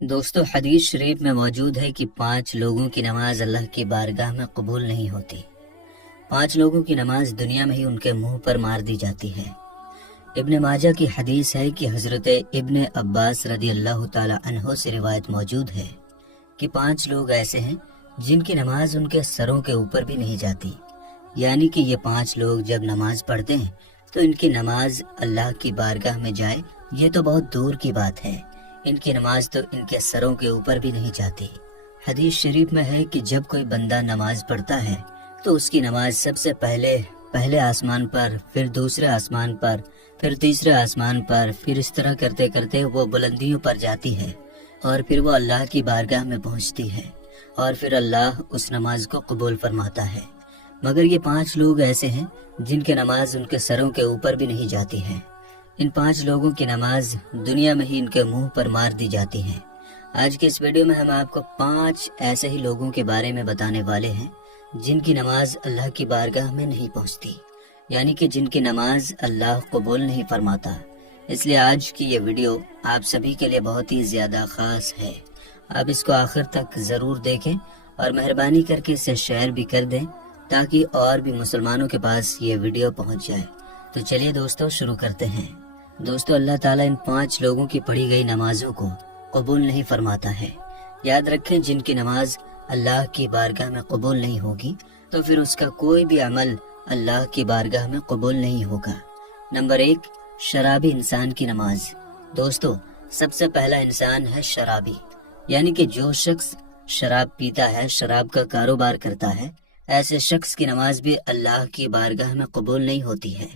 دوستو حدیث شریف میں موجود ہے کہ 5 لوگوں کی نماز اللہ کی بارگاہ میں قبول نہیں ہوتی۔ 5 لوگوں کی نماز دنیا میں ہی ان کے منہ پر مار دی جاتی ہے۔ ابن ماجہ کی حدیث ہے کہ حضرت ابن عباس رضی اللہ تعالی عنہ سے روایت موجود ہے کہ 5 لوگ ایسے ہیں جن کی نماز ان کے سروں کے اوپر بھی نہیں جاتی، یعنی کہ یہ 5 لوگ جب نماز پڑھتے ہیں تو ان کی نماز اللہ کی بارگاہ میں جائے یہ تو بہت دور کی بات ہے، ان کی نماز تو ان کے سروں کے اوپر بھی نہیں جاتی۔ حدیث شریف میں ہے کہ جب کوئی بندہ نماز پڑھتا ہے تو اس کی نماز سب سے پہلے آسمان پر، پھر دوسرے آسمان پر، پھر تیسرے آسمان پر، پھر اس طرح کرتے کرتے وہ بلندیوں پر جاتی ہے اور پھر وہ اللہ کی بارگاہ میں پہنچتی ہے اور پھر اللہ اس نماز کو قبول فرماتا ہے۔ مگر یہ 5 لوگ ایسے ہیں جن کی نماز ان کے سروں کے اوپر بھی نہیں جاتی ہے۔ ان 5 لوگوں کی نماز دنیا میں ہی ان کے منہ پر مار دی جاتی ہے۔ آج کے اس ویڈیو میں ہم آپ کو 5 ایسے ہی لوگوں کے بارے میں بتانے والے ہیں جن کی نماز اللہ کی بارگاہ میں نہیں پہنچتی، یعنی کہ جن کی نماز اللہ قبول نہیں فرماتا۔ اس لیے آج کی یہ ویڈیو آپ سبھی کے لیے بہت ہی زیادہ خاص ہے۔ آپ اس کو آخر تک ضرور دیکھیں اور مہربانی کر کے اسے شیئر بھی کر دیں تاکہ اور بھی مسلمانوں کے پاس یہ ویڈیو پہنچ جائے۔ تو چلیے دوستو شروع کرتے ہیں۔ دوستو اللہ تعالیٰ ان 5 لوگوں کی پڑھی گئی نمازوں کو قبول نہیں فرماتا ہے۔ یاد رکھیں جن کی نماز اللہ کی بارگاہ میں قبول نہیں ہوگی تو پھر اس کا کوئی بھی عمل اللہ کی بارگاہ میں قبول نہیں ہوگا۔ نمبر 1، شرابی انسان کی نماز۔ دوستو سب سے پہلا انسان ہے شرابی، یعنی کہ جو شخص شراب پیتا ہے، شراب کا کاروبار کرتا ہے، ایسے شخص کی نماز بھی اللہ کی بارگاہ میں قبول نہیں ہوتی ہے۔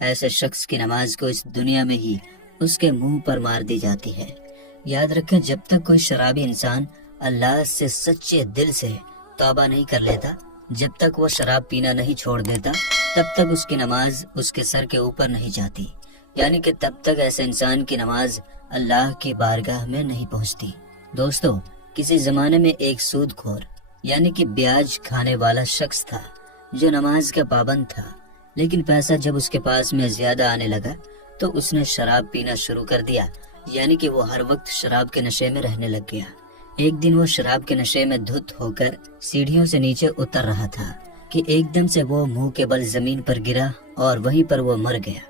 ایسے شخص کی نماز کو اس دنیا میں ہی اس کے منہ پر مار دی جاتی ہے۔ یاد رکھیں جب تک کوئی شرابی انسان اللہ سے سچے دل سے توبہ نہیں کر لیتا، جب تک وہ شراب پینا نہیں چھوڑ دیتا، تب تک اس کی نماز اس کے سر کے اوپر نہیں جاتی، یعنی کہ تب تک ایسے انسان کی نماز اللہ کی بارگاہ میں نہیں پہنچتی۔ دوستو کسی زمانے میں ایک سود خور یعنی کہ بیاج کھانے والا شخص تھا جو نماز کا پابند تھا، لیکن پیسہ جب اس کے پاس میں زیادہ آنے لگا تو اس نے شراب پینا شروع کر دیا، یعنی کہ وہ ہر وقت شراب کے نشے میں رہنے لگ گیا۔ ایک دن وہ شراب کے نشے میں دھت ہو کر سیڑھیوں سے نیچے اتر رہا تھا کہ ایک دم سے وہ منہ کے بل زمین پر گرا اور وہیں پر وہ مر گیا۔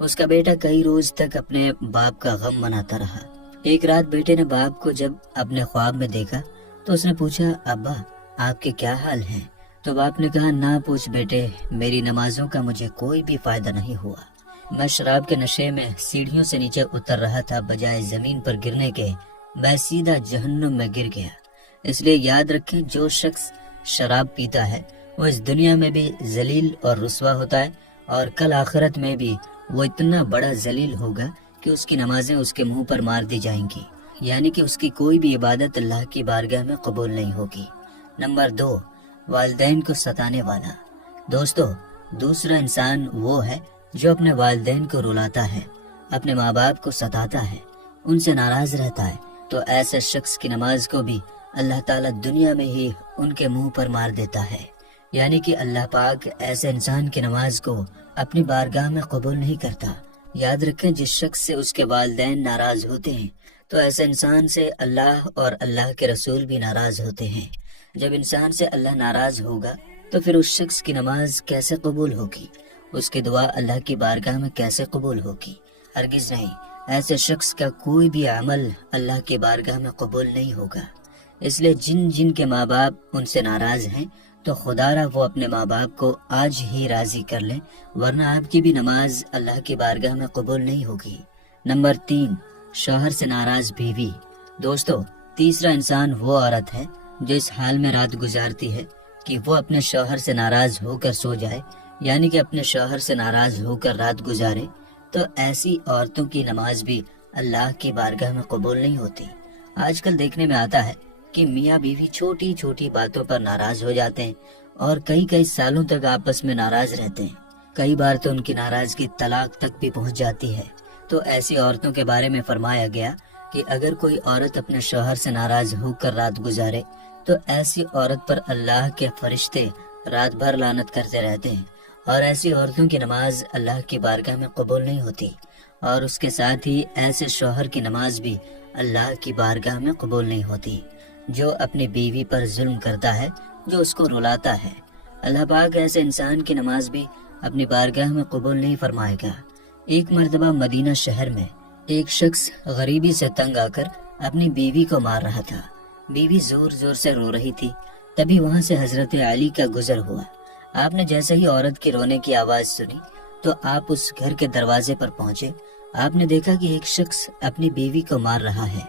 اس کا بیٹا کئی روز تک اپنے باپ کا غم مناتا رہا۔ ایک رات بیٹے نے باپ کو جب اپنے خواب میں دیکھا تو اس نے پوچھا، ابا آپ کے کیا حال ہیں؟ تو باپ نے کہا، نہ پوچھ بیٹے، میری نمازوں کا مجھے کوئی بھی فائدہ نہیں ہوا۔ میں شراب کے نشے میں سیڑھیوں سے نیچے اتر رہا تھا، بجائے زمین پر گرنے کے میں سیدھا جہنم میں گر گیا۔ اس لیے یاد رکھیں جو شخص شراب پیتا ہے وہ اس دنیا میں بھی ذلیل اور رسوا ہوتا ہے اور کل آخرت میں بھی وہ اتنا بڑا ذلیل ہوگا کہ اس کی نمازیں اس کے منہ پر مار دی جائیں گی، یعنی کہ اس کی کوئی بھی عبادت اللہ کی بارگاہ میں قبول نہیں ہوگی۔ نمبر 2، والدین کو ستانے والا۔ دوستو دوسرا انسان وہ ہے جو اپنے والدین کو رلاتا ہے، اپنے ماں باپ کو ستاتا ہے، ان سے ناراض رہتا ہے، تو ایسے شخص کی نماز کو بھی اللہ تعالیٰ دنیا میں ہی ان کے منہ پر مار دیتا ہے، یعنی کہ اللہ پاک ایسے انسان کی نماز کو اپنی بارگاہ میں قبول نہیں کرتا۔ یاد رکھیں جس شخص سے اس کے والدین ناراض ہوتے ہیں تو ایسے انسان سے اللہ اور اللہ کے رسول بھی ناراض ہوتے ہیں۔ جب انسان سے اللہ ناراض ہوگا تو پھر اس شخص کی نماز کیسے قبول ہوگی؟ اس کی دعا اللہ کی بارگاہ میں کیسے قبول ہوگی؟ ہرگز نہیں۔ ایسے شخص کا کوئی بھی عمل اللہ کی بارگاہ میں قبول نہیں ہوگا۔ اس لیے جن کے ماں باپ ان سے ناراض ہیں تو خدا را وہ اپنے ماں باپ کو آج ہی راضی کر لیں، ورنہ آپ کی بھی نماز اللہ کی بارگاہ میں قبول نہیں ہوگی۔ نمبر 3، شوہر سے ناراض بیوی۔ دوستو تیسرا انسان وہ عورت ہے جو اس حال میں رات گزارتی ہے کہ وہ اپنے شوہر سے ناراض ہو کر سو جائے، یعنی کہ اپنے شوہر سے ناراض ہو کر رات گزارے، تو ایسی عورتوں کی نماز بھی اللہ کی بارگاہ میں قبول نہیں ہوتی۔ آج کل دیکھنے میں آتا ہے کہ میاں بیوی چھوٹی چھوٹی باتوں پر ناراض ہو جاتے ہیں اور کئی سالوں تک آپس میں ناراض رہتے ہیں۔ کئی بار تو ان کی ناراضگی طلاق تک بھی پہنچ جاتی ہے۔ تو ایسی عورتوں کے بارے میں فرمایا گیا کہ اگر کوئی عورت اپنے شوہر سے ناراض ہو کر رات گزارے تو ایسی عورت پر اللہ کے فرشتے رات بھر لعنت کرتے رہتے ہیں، اور ایسی عورتوں کی نماز اللہ کی بارگاہ میں قبول نہیں ہوتی، اور اس کے ساتھ ہی ایسے شوہر کی نماز بھی اللہ کی بارگاہ میں قبول نہیں ہوتی۔ جو اپنی بیوی پر ظلم کرتا ہے، جو اس کو رلاتا ہے، اللہ پاک ایسے انسان کی نماز بھی اپنی بارگاہ میں قبول نہیں فرمائے گا۔ ایک مرتبہ مدینہ شہر میں ایک شخص غریبی سے تنگ آ کر اپنی بیوی کو مار رہا تھا۔ بیوی زور زور سے رو رہی تھی۔ تبھی وہاں سے حضرت علی کا گزر ہوا۔ آپ نے جیسے ہی عورت کے رونے کی آواز سنی تو آپ اس گھر کے دروازے پر پہنچے۔ آپ نے دیکھا کہ ایک شخص اپنی بیوی کو مار رہا ہے۔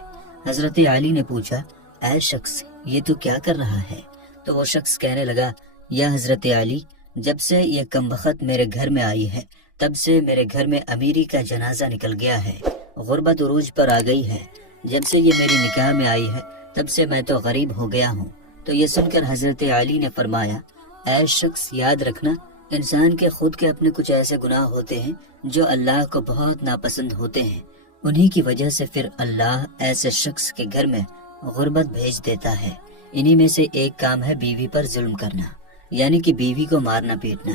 حضرت علی نے پوچھا، اے شخص، یہ تو کیا کر رہا ہے؟ تو وہ شخص کہنے لگا، یا حضرت علی، جب سے یہ کمبخت میرے گھر میں آئی ہے تب سے میرے گھر میں امیری کا جنازہ نکل گیا ہے، غربت عروج پر آ گئی ہے۔ جب سے یہ میری نکاح میں آئی ہے تب سے میں تو غریب ہو گیا ہوں۔ تو یہ سن کر حضرت علی نے فرمایا، اے شخص، یاد رکھنا، انسان کے خود کے اپنے کچھ ایسے گناہ ہوتے ہیں جو اللہ کو بہت ناپسند ہوتے ہیں، انہی کی وجہ سے پھر اللہ ایسے شخص کے گھر میں غربت بھیج دیتا ہے۔ انہی میں سے ایک کام ہے بیوی پر ظلم کرنا، یعنی کہ بیوی کو مارنا پیٹنا۔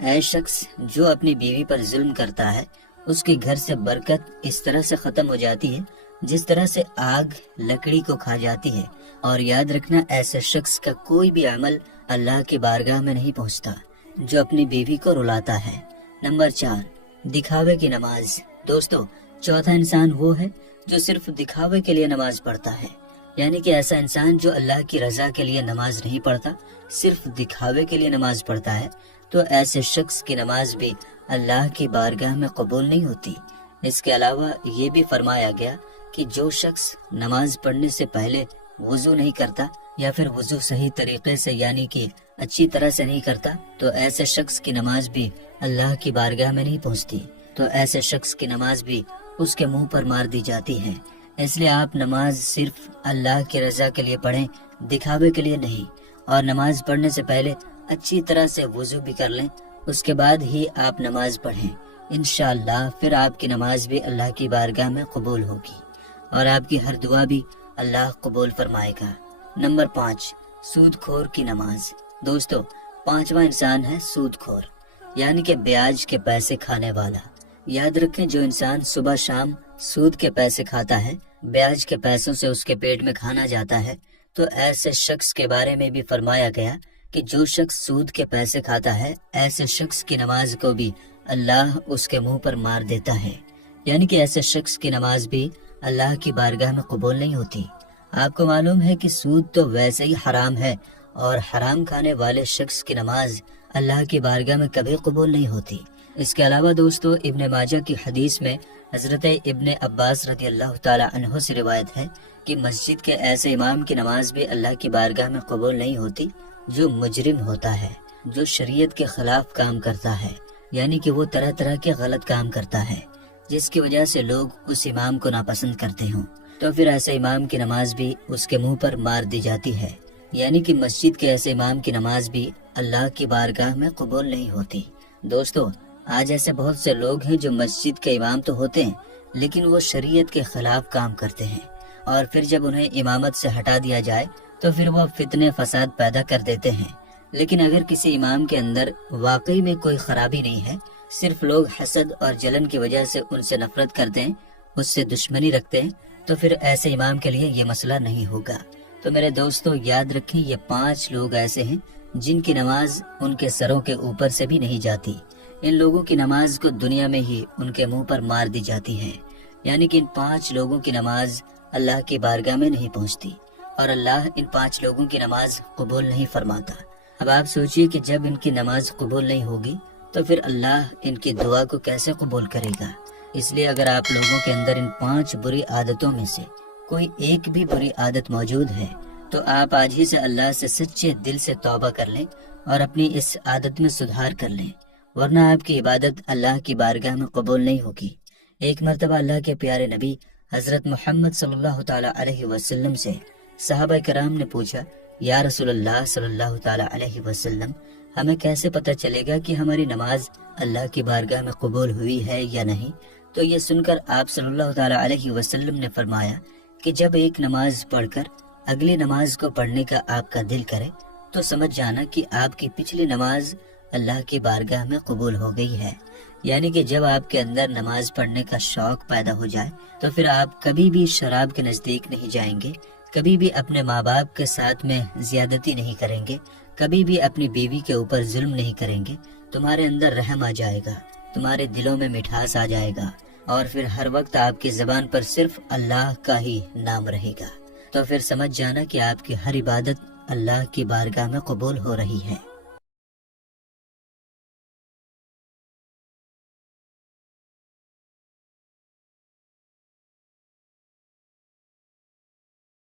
اے شخص، جو اپنی بیوی پر ظلم کرتا ہے، اس کے گھر سے برکت اس طرح سے ختم ہو جاتی ہے جس طرح سے آگ لکڑی کو کھا جاتی ہے۔ اور یاد رکھنا، ایسے شخص کا کوئی بھی عمل اللہ کی بارگاہ میں نہیں پہنچتا جو اپنی بیوی کو رلاتا ہے۔ نمبر 4، دکھاوے کی نماز۔ دوستو، چوتھا انسان وہ ہے جو صرف دکھاوے کے لیے نماز پڑھتا ہے، یعنی کہ ایسا انسان جو اللہ کی رضا کے لیے نماز نہیں پڑھتا، صرف دکھاوے کے لیے نماز پڑھتا ہے، تو ایسے شخص کی نماز بھی اللہ کی بارگاہ میں قبول نہیں ہوتی۔ اس کے علاوہ یہ بھی فرمایا گیا کہ جو شخص نماز پڑھنے سے پہلے وضو نہیں کرتا یا پھر وضو صحیح طریقے سے یعنی کہ اچھی طرح سے نہیں کرتا، تو ایسے شخص کی نماز بھی اللہ کی بارگاہ میں نہیں پہنچتی، تو ایسے شخص کی نماز بھی اس کے منہ پر مار دی جاتی ہے۔ اس لیے آپ نماز صرف اللہ کی رضا کے لیے پڑھیں، دکھاوے کے لیے نہیں۔ اور نماز پڑھنے سے پہلے اچھی طرح سے وضو بھی کر لیں، اس کے بعد ہی آپ نماز پڑھیں۔ انشاءاللہ پھر آپ کی نماز بھی اللہ کی بارگاہ میں قبول ہوگی اور آپ کی ہر دعا بھی اللہ قبول فرمائے گا۔ نمبر 5، سود خور کی نماز۔ دوستو، پانچواں انسان ہے سود خور، یعنی کہ بیاج کے پیسے کھانے والا۔ یاد رکھیں، جو انسان صبح شام سود کے پیسے کھاتا ہے، بیاج کے پیسوں سے اس کے پیٹ میں کھانا جاتا ہے، تو ایسے شخص کے بارے میں بھی فرمایا گیا کہ جو شخص سود کے پیسے کھاتا ہے، ایسے شخص کی نماز کو بھی اللہ اس کے منہ پر مار دیتا ہے، یعنی کہ ایسے شخص کی نماز بھی اللہ کی بارگاہ میں قبول نہیں ہوتی۔ آپ کو معلوم ہے کہ سود تو ویسے ہی حرام ہے، اور حرام کھانے والے شخص کی نماز اللہ کی بارگاہ میں کبھی قبول نہیں ہوتی۔ اس کے علاوہ دوستو، ابن ماجہ کی حدیث میں حضرت ابن عباس رضی اللہ تعالی عنہ سے روایت ہے کہ مسجد کے ایسے امام کی نماز بھی اللہ کی بارگاہ میں قبول نہیں ہوتی جو مجرم ہوتا ہے، جو شریعت کے خلاف کام کرتا ہے، یعنی کہ وہ طرح طرح کے غلط کام کرتا ہے جس کی وجہ سے لوگ اس امام کو ناپسند کرتے ہوں، تو پھر ایسے امام کی نماز بھی اس کے منہ پر مار دی جاتی ہے، یعنی کہ مسجد کے ایسے امام کی نماز بھی اللہ کی بارگاہ میں قبول نہیں ہوتی۔ دوستو، آج ایسے بہت سے لوگ ہیں جو مسجد کے امام تو ہوتے ہیں لیکن وہ شریعت کے خلاف کام کرتے ہیں، اور پھر جب انہیں امامت سے ہٹا دیا جائے تو پھر وہ فتنے فساد پیدا کر دیتے ہیں۔ لیکن اگر کسی امام کے اندر واقعی میں کوئی خرابی نہیں ہے، صرف لوگ حسد اور جلن کی وجہ سے ان سے نفرت کرتے ہیں، اس سے دشمنی رکھتے ہیں، تو پھر ایسے امام کے لیے یہ مسئلہ نہیں ہوگا۔ تو میرے دوستو، یاد رکھیں، یہ 5 لوگ ایسے ہیں جن کی نماز ان کے سروں کے اوپر سے بھی نہیں جاتی۔ ان لوگوں کی نماز کو دنیا میں ہی ان کے منہ پر مار دی جاتی ہے، یعنی کہ ان 5 لوگوں کی نماز اللہ کی بارگاہ میں نہیں پہنچتی، اور اللہ ان 5 لوگوں کی نماز قبول نہیں فرماتا۔ اب آپ سوچئے کہ جب ان کی نماز قبول نہیں ہوگی تو پھر اللہ ان کی دعا کو کیسے قبول کرے گا؟ اس لیے اگر آپ لوگوں کے اندر ان 5 بری عادتوں میں سے کوئی ایک بھی بری عادت موجود ہے تو آپ آج ہی سے اللہ سے سچے دل سے توبہ کر لیں اور اپنی اس عادت میں سدھار کر لیں، ورنہ آپ کی عبادت اللہ کی بارگاہ میں قبول نہیں ہوگی۔ ایک مرتبہ اللہ کے پیارے نبی حضرت محمد صلی اللہ تعالی علیہ وسلم سے صحابہ کرام نے پوچھا، یا رسول اللہ صلی اللہ تعالی علیہ وسلم، ہمیں کیسے پتہ چلے گا کہ ہماری نماز اللہ کی بارگاہ میں قبول ہوئی ہے یا نہیں؟ تو یہ سن کر آپ صلی اللہ تعالی علیہ وسلم نے فرمایا کہ جب ایک نماز پڑھ کر اگلی نماز کو پڑھنے کا آپ کا دل کرے تو سمجھ جانا کہ آپ کی پچھلی نماز اللہ کی بارگاہ میں قبول ہو گئی ہے، یعنی کہ جب آپ کے اندر نماز پڑھنے کا شوق پیدا ہو جائے تو پھر آپ کبھی بھی شراب کے نزدیک نہیں جائیں گے، کبھی بھی اپنے ماں باپ کے ساتھ میں زیادتی نہیں کریں گے، کبھی بھی اپنی بیوی کے اوپر ظلم نہیں کریں گے، تمہارے اندر رحم آ جائے گا، تمہارے دلوں میں مٹھاس آ جائے گا، اور پھر ہر وقت آپ کی زبان پر صرف اللہ کا ہی نام رہے گا۔ تو پھر سمجھ جانا کہ آپ کی ہر عبادت اللہ کی بارگاہ میں قبول ہو رہی ہے۔